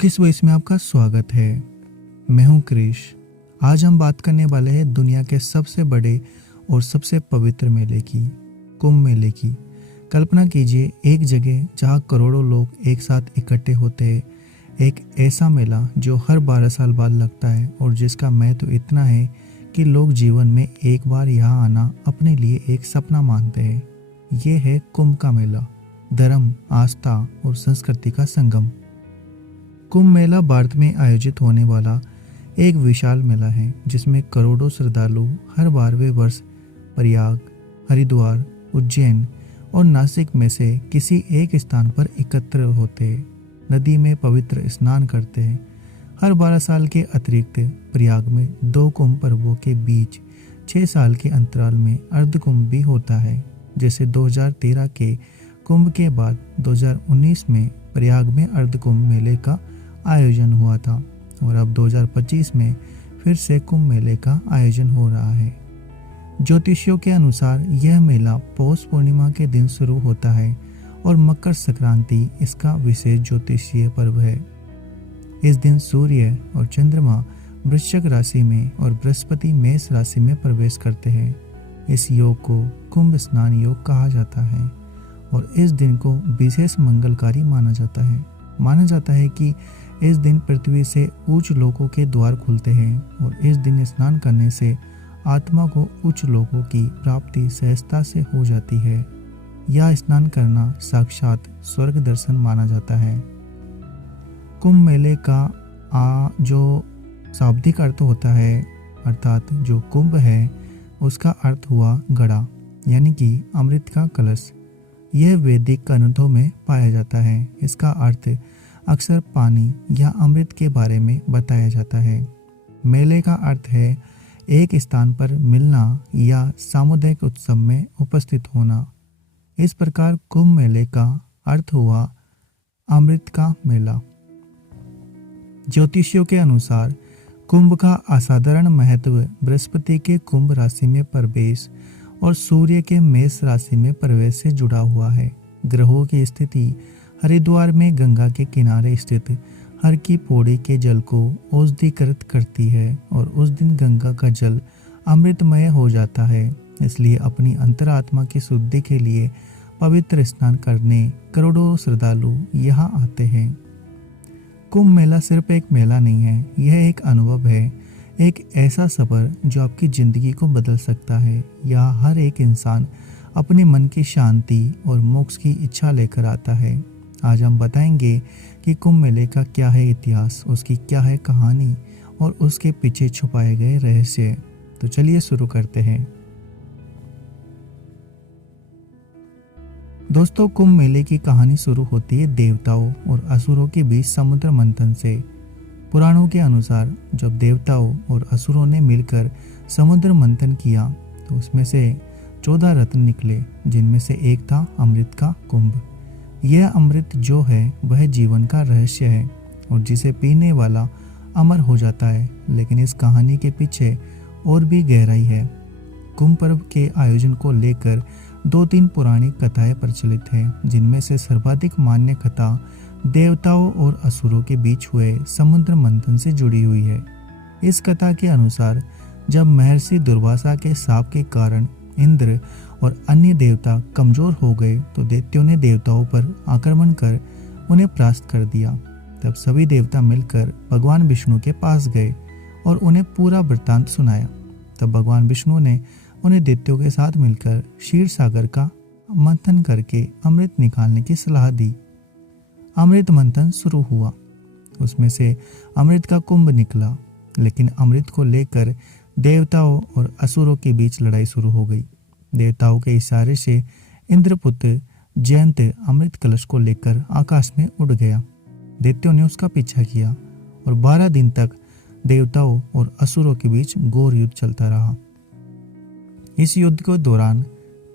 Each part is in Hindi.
मुकेश वॉइस में आपका स्वागत है। मैं हूं क्रिश। आज हम बात करने वाले हैं दुनिया के सबसे बड़े और सबसे पवित्र मेले की, कुंभ मेले की। कल्पना कीजिए एक जगह जहां करोड़ों लोग एक साथ इकट्ठे होते हैं, एक ऐसा मेला जो हर 12 साल बाद लगता है और जिसका महत्व तो इतना है कि लोग जीवन में एक बार यहाँ आना अपने लिए एक सपना मानते हैं। ये है कुंभ का मेला, धर्म, आस्था और संस्कृति का संगम। कुंभ मेला भारत में आयोजित होने वाला एक विशाल मेला है जिसमें करोड़ों श्रद्धालु हर 12वें वर्ष प्रयाग, हरिद्वार, उज्जैन और नासिक में से किसी एक स्थान पर एकत्र होते हैं, नदी में पवित्र स्नान करते हैं। हर 12 साल के अतिरिक्त प्रयाग में 2 कुंभ पर्वों के बीच 6 साल के अंतराल में अर्ध कुंभ भी होता है। जैसे 2013 के कुंभ के बाद 2019 में प्रयाग में अर्ध कुंभ मेले का आयोजन हुआ था और अब 2025 में फिर से कुंभ मेले का आयोजन हो रहा है। ज्योतिषियों के अनुसार यह मेला पौष पूर्णिमा के दिन शुरू होता है और मकर संक्रांति इसका विशेष ज्योतिषीय पर्व है। इस दिन सूर्य और चंद्रमा वृश्चिक राशि में और बृहस्पति मेष राशि में प्रवेश करते हैं। इस योग को कुंभ स्नान योग कहा जाता है और इस दिन को विशेष मंगलकारी माना जाता है। माना जाता है कि इस दिन पृथ्वी से उच्च लोकों के द्वार खुलते हैं और इस दिन स्नान करने से आत्मा को उच्च लोकों की प्राप्ति सहजता से हो जाती है। यह स्नान करना साक्षात स्वर्ग दर्शन माना जाता है। कुंभ मेले का जो शाब्दिक अर्थ होता है, अर्थात जो कुंभ है उसका अर्थ हुआ घड़ा, यानी कि अमृत का कलश। यह वैदिक ग्रंथों में पाया जाता है। इसका अर्थ अक्सर पानी या अमृत के बारे में बताया जाता है। मेले का अर्थ है एक स्थान पर मिलना या सामुदायिक उत्सव में उपस्थित होना। इस प्रकार कुंभ मेले का अर्थ हुआ अमृत का मेला। ज्योतिषियों के अनुसार कुंभ का असाधारण महत्व बृहस्पति के कुंभ राशि में प्रवेश और सूर्य के मेष राशि में प्रवेश से जुड़ा हुआ है। ग्रहों की स्थिति हरिद्वार में गंगा के किनारे स्थित हर की पौड़ी के जल को औषधिकृत करती है और उस दिन गंगा का जल अमृतमय हो जाता है। इसलिए अपनी अंतरात्मा की शुद्धि के लिए पवित्र स्नान करने करोड़ों श्रद्धालु यहाँ आते हैं। कुंभ मेला सिर्फ एक मेला नहीं है, यह एक अनुभव है, एक ऐसा सफर जो आपकी जिंदगी को बदल सकता है। यहाँ हर एक इंसान अपने मन की शांति और मोक्ष की इच्छा लेकर आता है। आज हम बताएंगे कि कुंभ मेले का क्या है इतिहास, उसकी क्या है कहानी और उसके पीछे छुपाए गए रहस्य। तो चलिए शुरू करते हैं। दोस्तों, कुंभ मेले की कहानी शुरू होती है देवताओं और असुरों के बीच समुद्र मंथन से। पुराणों के अनुसार जब देवताओं और असुरों ने मिलकर समुद्र मंथन किया तो उसमें से 14 रत्न निकले, जिनमें से एक था अमृत का कुंभ। यह अमृत जो है वह जीवन का रहस्य है और जिसे पीने वाला अमर हो जाता है। लेकिन इस कहानी के पीछे और भी गहराई है। कुंभ पर्व के आयोजन को लेकर 2-3 पुरानी कथाएं प्रचलित हैं, जिनमें से सर्वाधिक मान्य कथा देवताओं और असुरों के बीच हुए समुद्र मंथन से जुड़ी हुई है। इस कथा के अनुसार जब महर्षि दुर्वासा के शाप के कारण इंद्र और अन्य देवता कमजोर हो गए तो दैत्यों ने देवताओं पर आक्रमण कर उन्हें परास्त कर दिया। तब सभी देवता मिलकर भगवान विष्णु के पास गए और उन्हें पूरा वृत्तांत सुनाया। तब भगवान विष्णु ने उन्हें दैत्यों के साथ मिलकर क्षीर सागर का मंथन करके अमृत निकालने की सलाह दी। अमृत मंथन शुरू हुआ, उसमें से अमृत का कुंभ निकला। लेकिन अमृत को लेकर देवताओं और असुरों के बीच लड़ाई शुरू हो गई। देवताओं के इशारे से इंद्रपुत्र जयंत अमृत कलश को लेकर आकाश में उड़ गया। दैत्यों ने उसका पीछा किया और 12 दिन तक देवताओं और असुरों के बीच घोर युद्ध चलता रहा। इस युद्ध के दौरान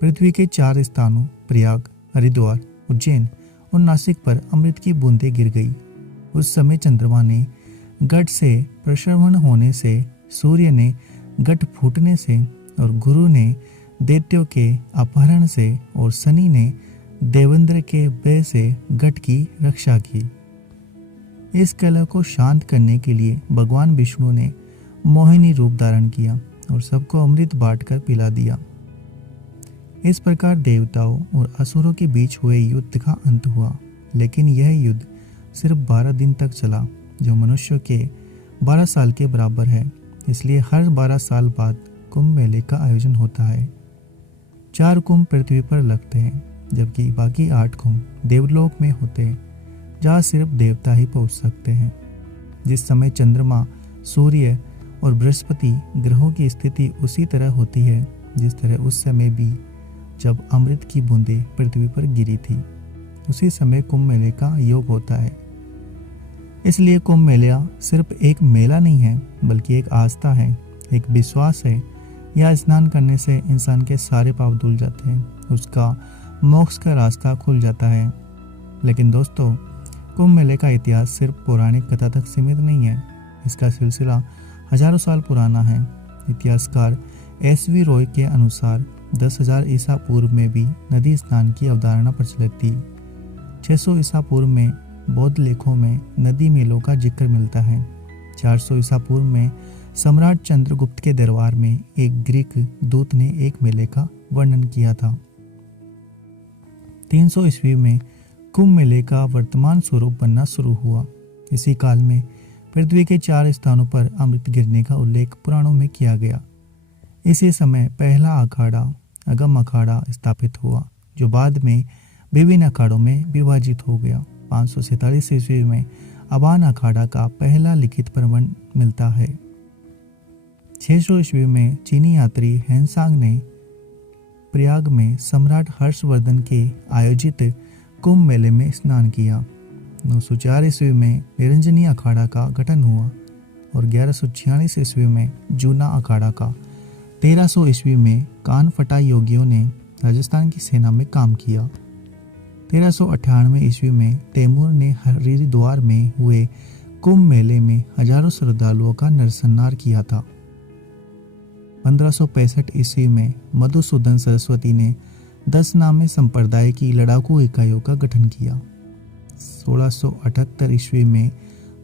पृथ्वी के 4 स्थानों प्रयाग, हरिद्वार, उज्जैन और नासिक पर अमृत की बूंदें गिर गई। उस समय चंद्रमा ने घट से प्रशमन होने से, सूर्य ने घट फूटने से और गुरु ने दैत्यों के अपहरण से और शनि ने देवेंद्र के भय से घट की रक्षा की। इस कलह को शांत करने के लिए भगवान विष्णु ने मोहिनी रूप धारण किया और सबको अमृत बांटकर पिला दिया। इस प्रकार देवताओं और असुरों के बीच हुए युद्ध का अंत हुआ, लेकिन यह युद्ध सिर्फ 12 दिन तक चला, जो मनुष्य के 12 साल के बराबर है। इसलिए हर 12 साल बाद कुंभ मेले का आयोजन होता है। 4 कुंभ पृथ्वी पर लगते हैं, जबकि बाकी 8 कुंभ देवलोक में होते हैं, जहाँ सिर्फ देवता ही पहुँच सकते हैं। जिस समय चंद्रमा, सूर्य और बृहस्पति ग्रहों की स्थिति उसी तरह होती है जिस तरह उस समय भी जब अमृत की बूंदें पृथ्वी पर गिरी थी, उसी समय कुंभ मेले का योग होता है। इसलिए कुंभ मेला सिर्फ एक मेला नहीं है, बल्कि एक आस्था है, एक विश्वास है। यह स्नान करने से इंसान के सारे पाप धुल जाते हैं, उसका मोक्ष का रास्ता खुल जाता है। लेकिन दोस्तों, कुंभ मेले का इतिहास सिर्फ पौराणिक कथा तक सीमित नहीं है। इसका सिलसिला हजारों साल पुराना है। इतिहासकार एस.वी. रॉय के अनुसार 10,000 ईसा पूर्व में भी नदी स्नान की अवधारणा प्रचलित थी। 600 ईसा पूर्व में बौद्ध लेखों में नदी मेलों का जिक्र मिलता है। 400 ईसा पूर्व में सम्राट चंद्रगुप्त के दरबार में एक ग्रीक दूत ने एक मेले का वर्णन किया था। 300 ईस्वी में कुंभ मेले का वर्तमान स्वरूप बनना शुरू हुआ। इसी काल में पृथ्वी के 4 स्थानों पर अमृत गिरने का उल्लेख पुराणों में किया गया। इसी समय पहला अखाड़ा अगम अखाड़ा स्थापित हुआ, जो बाद में विभिन्न अखाड़ों में विभाजित हो गया। 547 ईस्वी में अबान अखाड़ा का पहला लिखित प्रमाण मिलता है। 600 ईस्वी में चीनी यात्री हेनसांग ने प्रयाग में सम्राट हर्षवर्धन के आयोजित कुंभ मेले में स्नान किया। 904 ईस्वी में निरंजनी अखाड़ा का गठन हुआ और 1146 ईस्वी में जूना अखाड़ा का। 1300 ईस्वी में कान फटा योगियों ने राजस्थान की सेना में काम किया। 1398 ईस्वी में तैमूर ने हरिद्वार में हुए कुंभ मेले में हजारों श्रद्धालुओं का नरसंहार किया था। 1565 ईस्वी में मधुसूदन सरस्वती ने 10 नामे संप्रदाय की लड़ाकू इकाइयों का गठन किया। 1678 ईस्वी में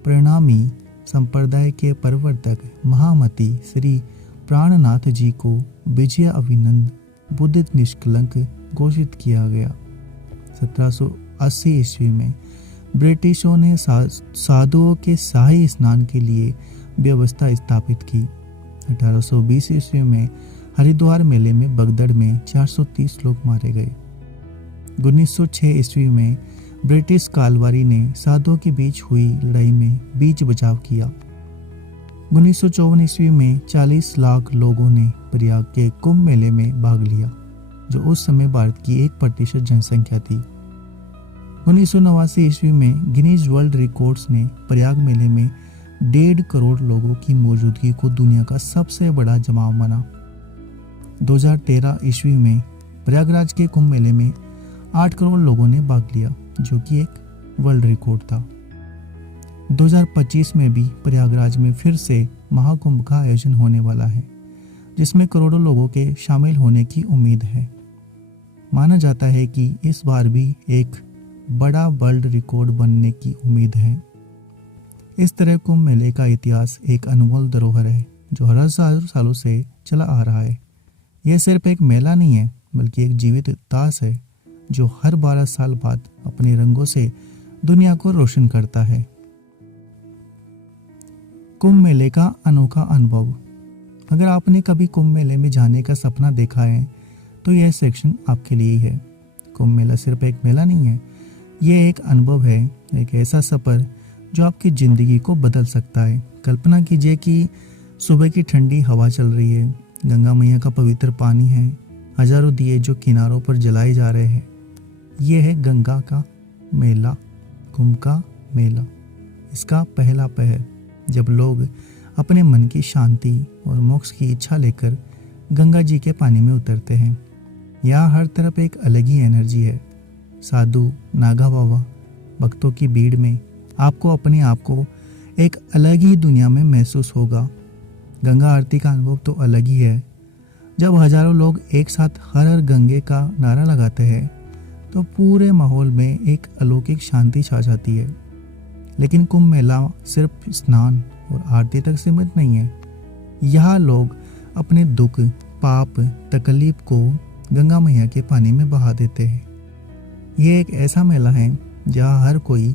परिणामी संप्रदाय के प्रवर्तक महामती श्री प्राणनाथ जी को विजय अभिनंद बुद्ध निष्कलंक घोषित किया गया। 1780 ईस्वी में ब्रिटिशों ने साधुओं के शाही स्नान के लिए व्यवस्था स्थापित की। 1820 ईस्वी में हरिद्वार मेले में भगदड़ में 430 लोग मारे गए। 1906 ईस्वी में ब्रिटिश कालवारी ने साधुओं के बीच हुई लड़ाई में बीच बचाव किया। 1954 ईस्वी में 40 लाख लोगों ने प्रयाग के कुंभ मेले में भाग लिया, जो उस समय भारत की 1% जनसंख्या थी। 1989 ईस्वी में गिनीज वर्ल्ड रिकॉर्ड्स ने प्रयाग मेले में 1.5 करोड़ लोगों की मौजूदगी को दुनिया का सबसे बड़ा जमाव माना। 2013 ईस्वी में प्रयागराज के कुंभ मेले में 8 करोड़ लोगों ने भाग लिया, जो कि एक वर्ल्ड रिकॉर्ड था। 2025 में भी प्रयागराज में फिर से महाकुंभ का आयोजन होने वाला है, जिसमें करोड़ों लोगों के शामिल होने की उम्मीद है। माना जाता है कि इस बार भी एक बड़ा वर्ल्ड रिकॉर्ड बनने की उम्मीद है। इस तरह कुंभ मेले का इतिहास एक अनमोल धरोहर है, जो हजारों सालों से चला आ रहा है। यह सिर्फ एक मेला नहीं है, बल्कि एक जीवित इतिहास है, जो हर 12 साल बाद अपने रंगों से दुनिया को रोशन करता है। कुंभ मेले का अनोखा अनुभव। अगर आपने कभी कुंभ मेले में जाने का सपना देखा है, तो यह सेक्शन आपके लिए ही है। कुंभ मेला सिर्फ एक मेला नहीं है, यह एक अनुभव है, एक ऐसा सफर जो आपकी जिंदगी को बदल सकता है। कल्पना कीजिए कि सुबह की ठंडी हवा चल रही है, गंगा मैया का पवित्र पानी है, हजारों दिए जो किनारों पर जलाए जा रहे हैं। यह है गंगा का मेला, कुंभ का मेला। इसका पहला पहर, जब लोग अपने मन की शांति और मोक्ष की इच्छा लेकर गंगा जी के पानी में उतरते हैं। यहाँ हर तरफ एक अलग ही एनर्जी है। साधु, नागा बाबा, भक्तों की भीड़ में आपको अपने आप को एक अलग ही दुनिया में महसूस होगा। गंगा आरती का अनुभव तो अलग ही है। जब हजारों लोग एक साथ हर हर गंगे का नारा लगाते हैं, तो पूरे माहौल में एक अलौकिक शांति छा जाती है। लेकिन कुंभ मेला सिर्फ स्नान और आरती तक सीमित नहीं है। यहाँ लोग अपने दुख, पाप, तकलीफ को गंगा मैया के पानी में बहा देते हैं। ये एक ऐसा मेला है जहाँ हर कोई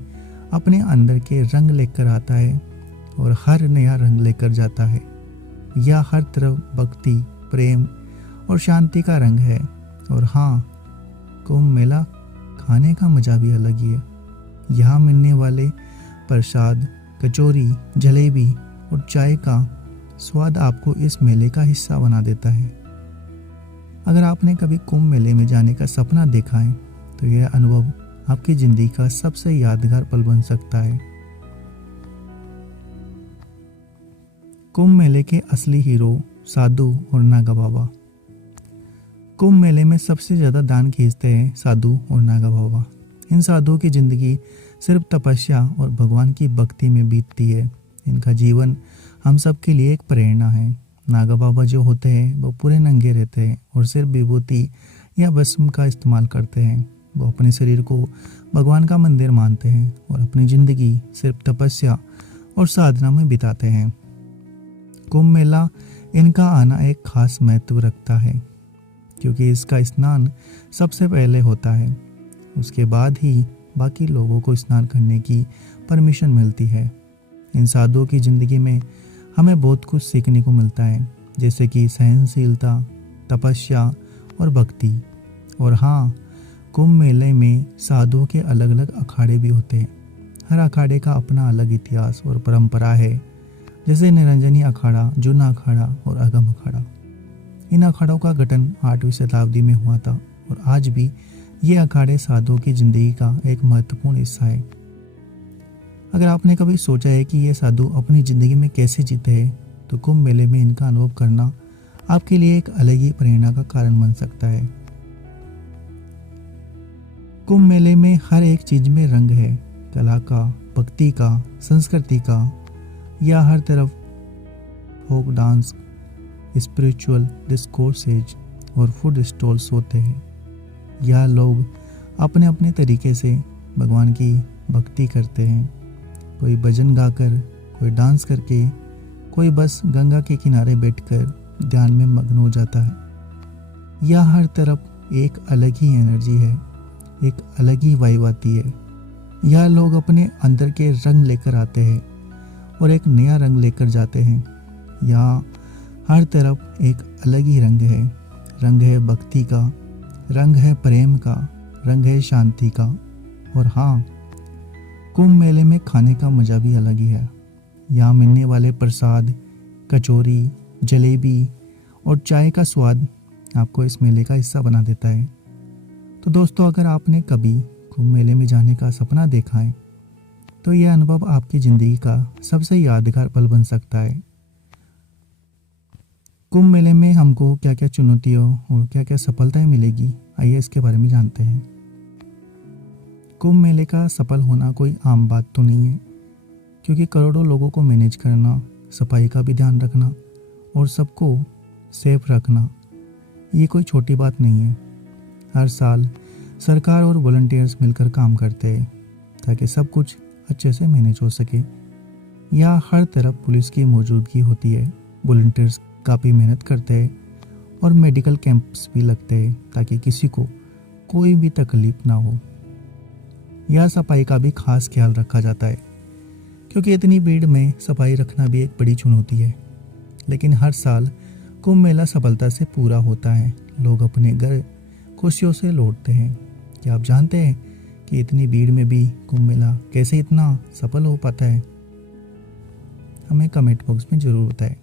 अपने अंदर के रंग लेकर आता है और हर नया रंग लेकर जाता है। यह हर तरफ भक्ति, प्रेम और शांति का रंग है। और हाँ, कुंभ मेला खाने का मजा भी अलग ही है। यहाँ मिलने वाले प्रसाद, कचौरी, जलेबी और चाय का स्वाद आपको इस मेले का हिस्सा बना देता है। अगर आपने कभी कुंभ मेले में जाने का सपना देखा है तो यह अनुभव आपकी जिंदगी का सबसे यादगार पल बन सकता है। कुंभ मेले के असली हीरो साधु और नागा बाबा। कुंभ मेले में सबसे ज्यादा दान खींचते हैं साधु और नागा बाबा। इन साधुओं की जिंदगी सिर्फ तपस्या और भगवान की भक्ति में बीतती है। इनका जीवन हम सब के लिए एक प्रेरणा है। नागा बाबा जो होते हैं वो पूरे नंगे रहते हैं और सिर्फ विभूति या भस्म का इस्तेमाल करते हैं। वो अपने शरीर को भगवान का मंदिर मानते हैं और अपनी जिंदगी सिर्फ तपस्या और साधना में बिताते हैं। कुंभ मेला इनका आना एक खास महत्व रखता है क्योंकि इसका स्नान सबसे पहले होता है। उसके बाद ही बाकी लोगों को स्नान करने की परमिशन मिलती है। इन साधुओं की ज़िंदगी में हमें बहुत कुछ सीखने को मिलता है, जैसे कि सहनशीलता, तपस्या और भक्ति। और हाँ, कुंभ मेले में साधुओं के अलग अलग अखाड़े भी होते हैं। हर अखाड़े का अपना अलग इतिहास और परंपरा है, जैसे निरंजनी अखाड़ा, जूना अखाड़ा और अगम अखाड़ा। इन अखाड़ों का गठन 8वीं शताब्दी में हुआ था और आज भी ये अखाड़े साधुओं की जिंदगी का एक महत्वपूर्ण हिस्सा है। अगर आपने कभी सोचा है कि ये साधु अपनी ज़िंदगी में कैसे जीते हैं, तो कुंभ मेले में इनका अनुभव करना आपके लिए एक अलग ही प्रेरणा का कारण बन सकता है। कुंभ मेले में हर एक चीज़ में रंग है, कला का, भक्ति का, संस्कृति का। या हर तरफ फोक डांस, स्पिरिचुअल डिस्कोर्सेज और फूड स्टॉल्स होते हैं। यह लोग अपने अपने तरीके से भगवान की भक्ति करते हैं। कोई भजन गाकर, कोई डांस करके, कोई बस गंगा के किनारे बैठकर ध्यान में मग्न हो जाता है। यह हर तरफ एक अलग ही एनर्जी है, एक अलग ही वाइब आती है। यह लोग अपने अंदर के रंग लेकर आते हैं और एक नया रंग लेकर जाते हैं। यहाँ हर तरफ एक अलग ही रंग है। रंग है भक्ति का, रंग है प्रेम का, रंग है शांति का। और हाँ, कुंभ मेले में खाने का मज़ा भी अलग ही है। यहाँ मिलने वाले प्रसाद, कचौरी, जलेबी और चाय का स्वाद आपको इस मेले का हिस्सा बना देता है। तो दोस्तों, अगर आपने कभी कुंभ मेले में जाने का सपना देखा है तो यह अनुभव आपकी ज़िंदगी का सबसे यादगार पल बन सकता है। कुंभ मेले में हमको क्या क्या चुनौतियों और क्या क्या सफलताएं मिलेगी, आइए इसके बारे में जानते हैं। कुंभ मेले का सफल होना कोई आम बात तो नहीं है, क्योंकि करोड़ों लोगों को मैनेज करना, सफाई का भी ध्यान रखना और सबको सेफ रखना, ये कोई छोटी बात नहीं है। हर साल सरकार और वॉलंटियर्स मिलकर काम करते हैं ताकि सब कुछ अच्छे से मैनेज हो सके। यहाँ हर तरफ पुलिस की मौजूदगी होती है, वॉलंटियर्स काफ़ी मेहनत करते हैं और मेडिकल कैंप्स भी लगते हैं ताकि किसी को कोई भी तकलीफ ना हो। यह सफाई का भी खास ख्याल रखा जाता है, क्योंकि इतनी भीड़ में सफाई रखना भी एक बड़ी चुनौती है। लेकिन हर साल कुंभ मेला सफलता से पूरा होता है। लोग अपने घर खुशियों से लौटते हैं। क्या आप जानते हैं कि इतनी भीड़ में भी कुंभ मेला कैसे इतना सफल हो पाता है? हमें कमेंट बॉक्स में जरूर बताएं।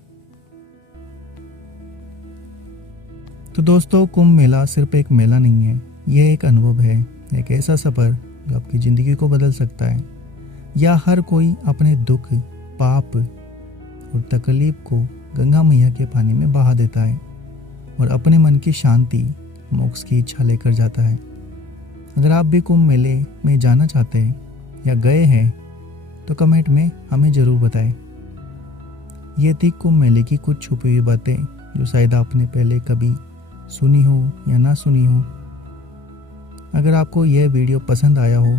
तो दोस्तों, कुंभ मेला सिर्फ एक मेला नहीं है, यह एक अनुभव है, एक ऐसा सफ़र जो आपकी ज़िंदगी को बदल सकता है। या हर कोई अपने दुख, पाप और तकलीफ को गंगा मैया के पानी में बहा देता है और अपने मन की शांति, मोक्ष की इच्छा लेकर जाता है। अगर आप भी कुंभ मेले में जाना चाहते हैं या गए हैं तो कमेंट में हमें ज़रूर बताएं। ये थी कुंभ मेले की कुछ छुपी हुई बातें जो शायद आपने पहले कभी सुनी हो या ना सुनी हो। अगर आपको यह वीडियो पसंद आया हो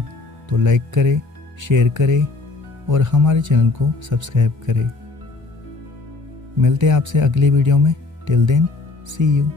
तो लाइक करें, शेयर करें और हमारे चैनल को सब्सक्राइब करें। मिलते हैं आपसे अगली वीडियो में। Till then, see you.